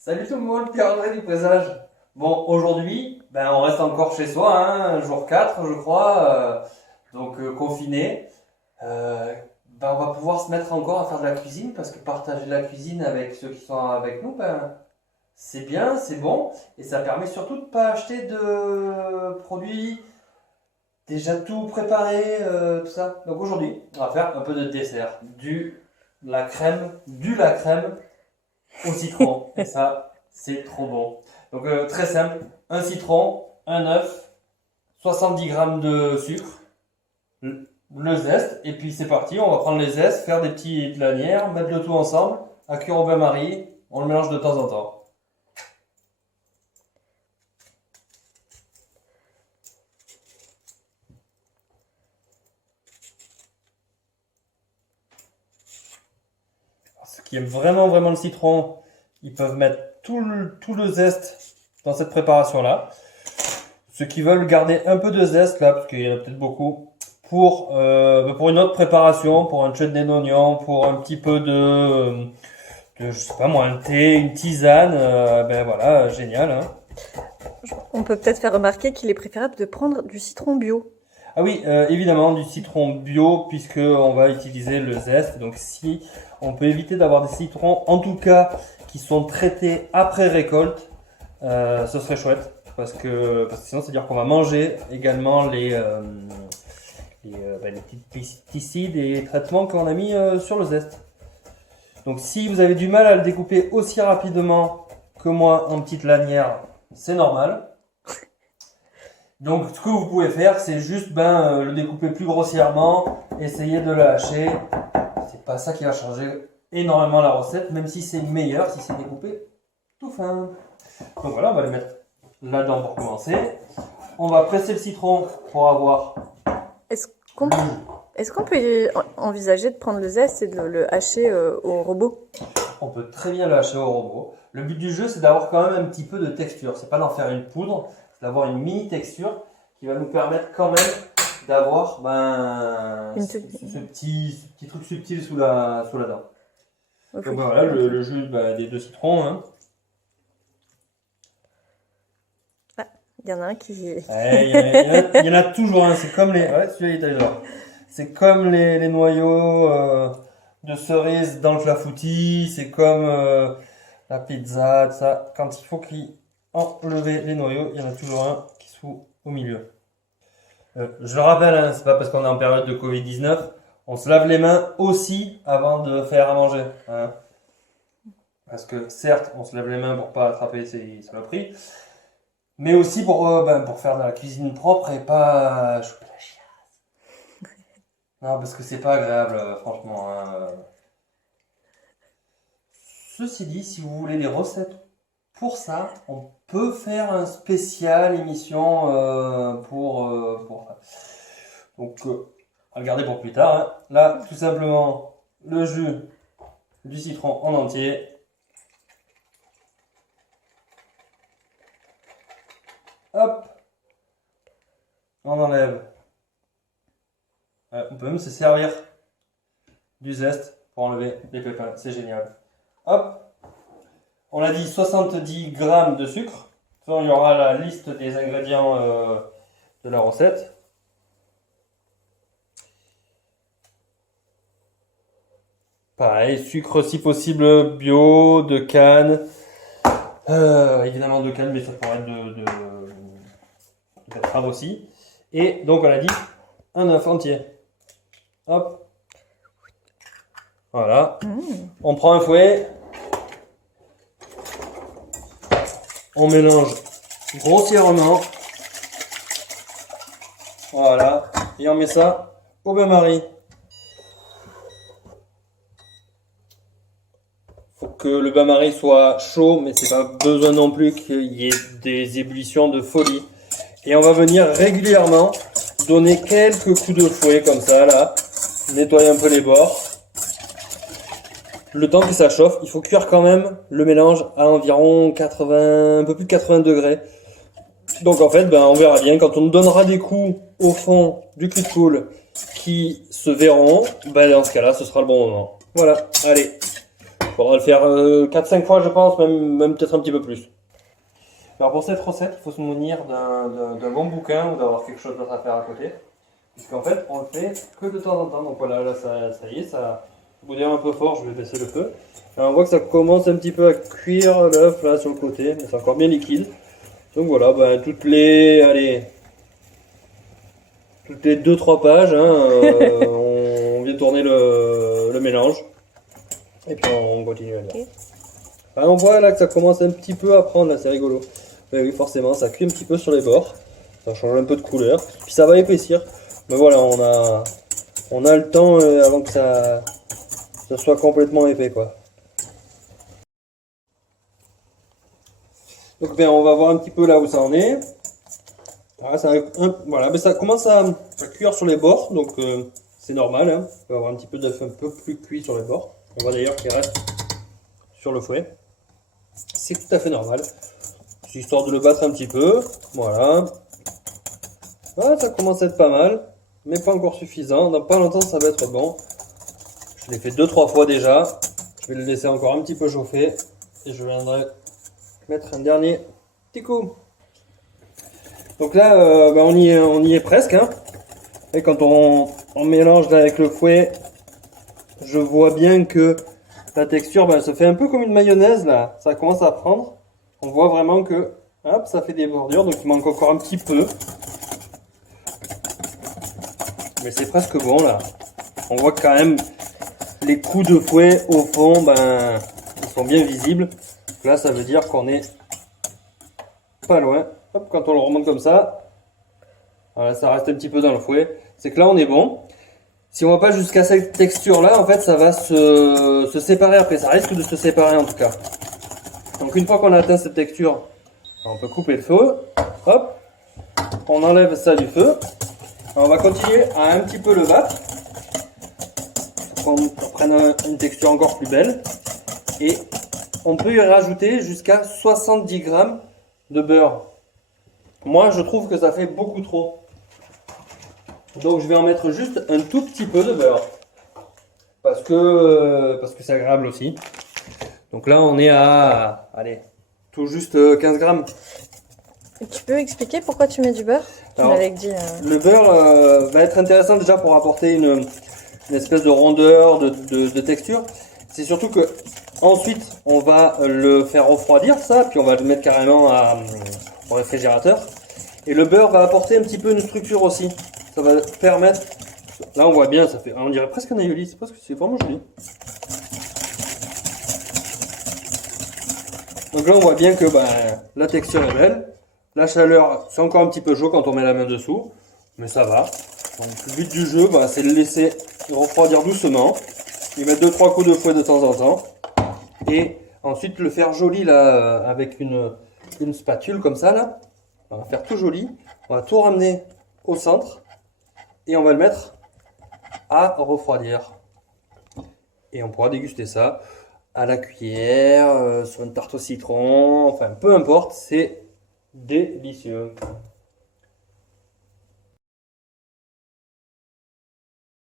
Salut tout le monde, Pierre-André du Présage. Bon, aujourd'hui, on reste encore chez soi, hein, jour 4, je crois, confiné. On va pouvoir se mettre encore à faire de la cuisine parce que partager la cuisine avec ceux qui sont avec nous, c'est bien, c'est bon et ça permet surtout de ne pas acheter de produits déjà tout préparés, tout ça. Donc aujourd'hui, on va faire un peu de dessert, la crème au citron. Et ça, c'est trop bon. Donc très simple, un citron, un œuf, 70 grammes de sucre, le zeste, et puis c'est parti, on va prendre les zestes, faire des petites lanières, mettre le tout ensemble, à cuire au bain-marie, on le mélange de temps en temps. Alors, ceux qui aiment vraiment le citron, ils peuvent mettre tout le zeste dans cette préparation-là. Ceux qui veulent garder un peu de zeste là, parce qu'il y en a peut-être beaucoup, pour une autre préparation, pour un chutney d'oignon, pour un petit peu je sais pas moi, un thé, une tisane, voilà, génial. Hein. On peut peut-être faire remarquer qu'il est préférable de prendre du citron bio. Ah oui, évidemment, du citron bio, puisque on va utiliser le zeste. Donc si on peut éviter d'avoir des citrons, en tout cas, qui sont traités après récolte, ce serait chouette. Parce que sinon, c'est-à-dire qu'on va manger également les petits pesticides et traitements qu'on a mis sur le zeste. Donc si vous avez du mal à le découper aussi rapidement que moi en petites lanières, c'est normal. Donc ce que vous pouvez faire, c'est juste le découper plus grossièrement, essayer de le hacher. C'est pas ça qui va changer énormément la recette, même si c'est meilleur si c'est découpé tout fin. Donc voilà, on va le mettre là-dedans pour commencer. On va presser le citron pour avoir... Est-ce qu'on peut envisager de prendre le zeste et de le hacher au robot? On peut très bien le hacher au robot. Le but du jeu, c'est d'avoir quand même un petit peu de texture. C'est pas d'en faire une poudre, c'est d'avoir une mini texture qui va nous permettre quand même d'avoir ce petit truc subtil sous la dent. Okay. Donc voilà, le jus des deux citrons. Hein. Il y en a un qui... Il y en a toujours un, c'est comme les... Ouais, celui-là, il est là. C'est comme les noyaux de cerises dans le clafoutis, c'est comme la pizza, tout ça. Quand il faut enlever les noyaux, il y en a toujours un qui se fout au milieu. Je le rappelle, hein, c'est pas parce qu'on est en période de Covid-19, on se lave les mains aussi avant de faire à manger. Hein. Parce que certes, on se lave les mains pour pas attraper ces saloperies, mais aussi pour faire de la cuisine propre et pas choper la chiasse. Non, parce que c'est pas agréable, franchement. Hein. Ceci dit, si vous voulez des recettes pour ça, on peut faire un spécial émission pour ça. Donc, on va le garder pour plus tard. Hein. Là, tout simplement, le jus du citron en entier. Hop, on enlève. On peut même se servir du zeste pour enlever les pépins, c'est génial. Hop, on a dit 70 grammes de sucre. Il y aura la liste des ingrédients de la recette. Pareil, sucre si possible bio, de canne. Évidemment de canne, mais ça pourrait être de betterave aussi. Et donc on a dit un œuf entier. Hop. Voilà. On prend un fouet. On mélange grossièrement. Voilà. Et on met ça au bain-marie. Faut que le bain-marie soit chaud, mais c'est pas besoin non plus qu'il y ait des ébullitions de folie. Et on va venir régulièrement donner quelques coups de fouet comme ça, là. Nettoyer un peu les bords. Le temps que ça chauffe, il faut cuire quand même le mélange à environ 80, un peu plus de 80 degrés. Donc en fait, on verra bien quand on donnera des coups au fond du cul de poule qui se verront. Dans ce cas-là, ce sera le bon moment. Voilà, allez. faudra le faire 4-5 fois, je pense, même peut-être un petit peu plus. Alors pour cette recette, il faut se munir d'un bon bouquin ou d'avoir quelque chose d'autre à faire à côté. Puisqu'en fait, on le fait que de temps en temps. Donc voilà, là ça y est, ça bouillait un peu fort, je vais baisser le feu. Et on voit que ça commence un petit peu à cuire l'œuf là sur le côté, mais c'est encore bien liquide. Donc voilà, ben, toutes les 2-3 pages, hein, on vient tourner le mélange. Et puis on continue à lire. Ok. Ah, on voit là que ça commence un petit peu à prendre, là c'est rigolo. Mais oui, forcément, ça cuit un petit peu sur les bords. Ça change un peu de couleur. Puis ça va épaissir. Mais voilà, on a le temps avant que ça soit complètement épais, quoi. Donc bien, on va voir un petit peu là où ça en est. Voilà, voilà, mais ça commence à cuire sur les bords, donc c'est normal. Hein. On va avoir un petit peu d'œuf un peu plus cuit sur les bords. On voit d'ailleurs qu'il reste sur le fouet. C'est tout à fait normal. C'est histoire de le battre un petit peu. Voilà. Voilà, ça commence à être pas mal, mais pas encore suffisant. Dans pas longtemps, ça va être bon. Je l'ai fait 2-3 fois déjà. Je vais le laisser encore un petit peu chauffer. Et je viendrai mettre un dernier petit coup. Donc là, bah, on y est presque. Hein. Et quand on mélange là avec le fouet, je vois bien que la texture, bah, elle se fait un peu comme une mayonnaise là. Ça commence à prendre. On voit vraiment que hop, ça fait des bordures, donc il manque encore un petit peu. Mais c'est presque bon là. On voit quand même les coups de fouet au fond, ben, ils sont bien visibles. Là, ça veut dire qu'on est pas loin. Hop, quand on le remonte comme ça, voilà, ça reste un petit peu dans le fouet. C'est que là, on est bon. Si on va pas jusqu'à cette texture là, en fait, ça va se séparer après. Ça risque de se séparer en tout cas. Donc une fois qu'on a atteint cette texture, on peut couper le feu. Hop, on enlève ça du feu. On va continuer à un petit peu le battre pour qu'on prenne une texture encore plus belle. Et on peut y rajouter jusqu'à 70 grammes de beurre. Moi, je trouve que ça fait beaucoup trop. Donc, je vais en mettre juste un tout petit peu de beurre. Parce que c'est agréable aussi. Donc là, on est à, allez, tout juste 15 grammes. Et tu peux expliquer pourquoi tu mets du beurre? Tu Alors, m'avais dit. Le beurre va être intéressant déjà pour apporter une espèce de rondeur, de texture. C'est surtout que ensuite on va le faire refroidir ça, puis on va le mettre carrément au réfrigérateur. Et le beurre va apporter un petit peu une structure aussi. Ça va permettre. Là on voit bien, ça fait, on dirait presque un aioli. C'est vraiment joli. Donc là on voit bien que la texture est belle. La chaleur, c'est encore un petit peu chaud quand on met la main dessous, mais ça va. Donc le but du jeu, c'est de le laisser refroidir doucement, lui mettre 2-3 coups de fouet de temps en temps, et ensuite le faire joli là avec une spatule comme ça là. On va faire tout joli, on va tout ramener au centre, et on va le mettre à refroidir. Et on pourra déguster ça à la cuillère, sur une tarte au citron, enfin peu importe, c'est délicieux.